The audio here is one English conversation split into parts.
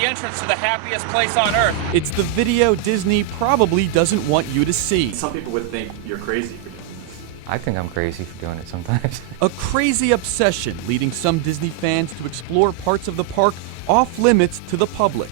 the entrance to the happiest place on earth. It's the video Disney probably doesn't want you to see. Some people would think you're crazy for doing this. I think I'm crazy for doing it sometimes. A crazy obsession leading some Disney fans to explore parts of the park off limits to the public.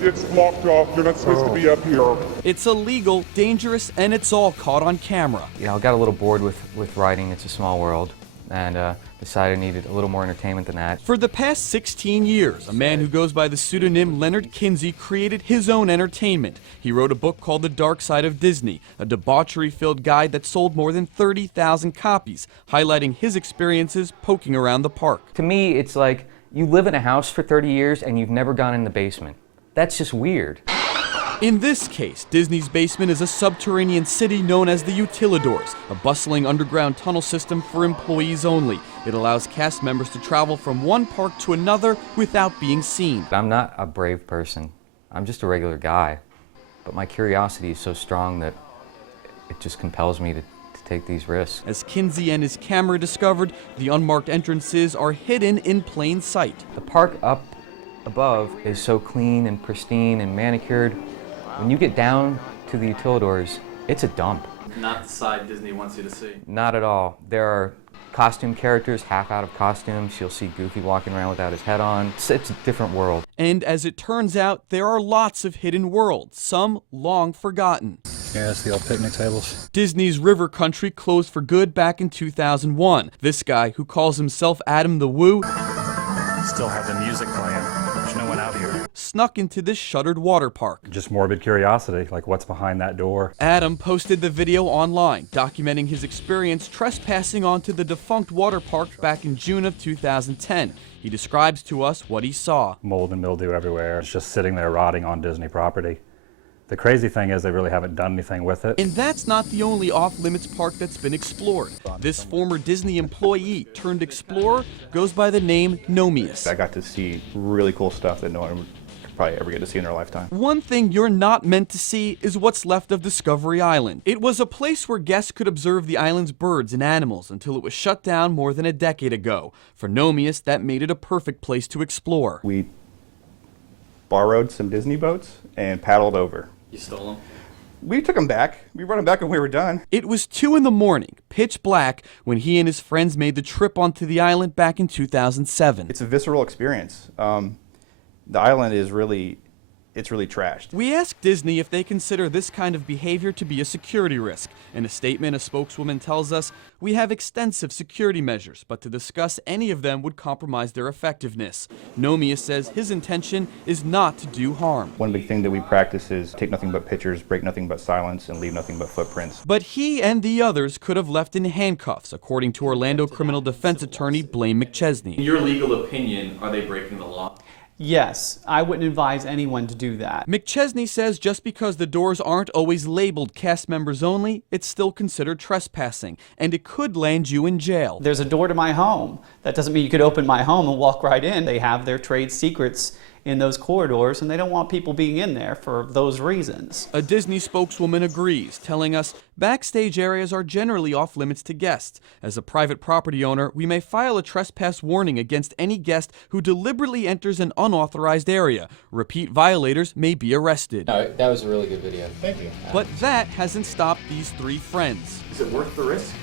It's blocked off. You're not supposed to be up here. It's illegal, dangerous, and it's all caught on camera. You know, I got a little bored with writing It's a Small World, and decided I needed a little more entertainment than that. For the past 16 years, a man who goes by the pseudonym Leonard Kinsey created his own entertainment. He wrote a book called The Dark Side of Disney, a debauchery-filled guide that sold more than 30,000 copies, highlighting his experiences poking around the park. To me, it's like you live in a house for 30 years and you've never gone in the basement. That's just weird. In this case, Disney's basement is a subterranean city known as the Utilidors, a bustling underground tunnel system for employees only. It allows cast members to travel from one park to another without being seen. I'm not a brave person. I'm just a regular guy. But my curiosity is so strong that it just compels me to take these risks. As Kinsey and his camera discovered, the unmarked entrances are hidden in plain sight. The park up above is so clean and pristine and manicured. When you get down to the Utilidors, it's a dump. Not the side Disney wants you to see. Not at all. There are costume characters, half out of costumes. You'll see Goofy walking around without his head on. It's a different world. And as it turns out, there are lots of hidden worlds, some long forgotten. Yeah, that's the old picnic tables. Disney's River Country closed for good back in 2001. This guy, who calls himself Adam the Woo, Still have the music playing. There's no one out here. snuck into this shuttered water park. Just morbid curiosity, like what's behind that door. Adam posted the video online, documenting his experience trespassing onto the defunct water park back in June of 2010. He describes to us what he saw. Mold and mildew everywhere. It's just sitting there rotting on Disney property. The crazy thing is they really haven't done anything with it. And that's not the only off-limits park that's been explored. This former Disney employee turned explorer goes by the name Nomeus. I got to see really cool stuff that no one would probably ever get to see in their lifetime. One thing you're not meant to see is what's left of Discovery Island. It was a place where guests could observe the island's birds and animals until it was shut down more than a decade ago. For Nomeus, that made it a perfect place to explore. We borrowed some Disney boats and paddled over. You stole them? We took them back. We brought them back when we were done. It was 2 in the morning, pitch black, when he and his friends made the trip onto the island back in 2007. It's a visceral experience. The island is really trashed. We asked Disney if they consider this kind of behavior to be a security risk. In a statement, a spokeswoman tells us, "We have extensive security measures, but to discuss any of them would compromise their effectiveness." Nomeus says his intention is not to do harm. One big thing that we practice is take nothing but pictures, break nothing but silence, and leave nothing but footprints. But he and the others could have left in handcuffs, according to Orlando criminal defense attorney Blaine McChesney. In your legal opinion, are they breaking the law? Yes, I wouldn't advise anyone to do that. McChesney says just because the doors aren't always labeled cast members only, it's still considered trespassing, and it could land you in jail. There's a door to my home. That doesn't mean you could open my home and walk right in. They have their trade secrets in those corridors, and they don't want people being in there for those reasons. A Disney spokeswoman agrees, telling us backstage areas are generally off limits to guests. As a private property owner, we may file a trespass warning against any guest who deliberately enters an unauthorized area. Repeat violators may be arrested. No, that was a really good video. Thank you. But that hasn't stopped these 3 friends. Is it worth the risk?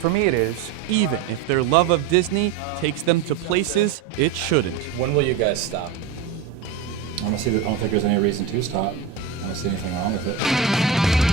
For me, it is. Even if their love of Disney takes them to places it shouldn't. When will you guys stop? Honestly, I don't think there's any reason to stop. I don't see anything wrong with it.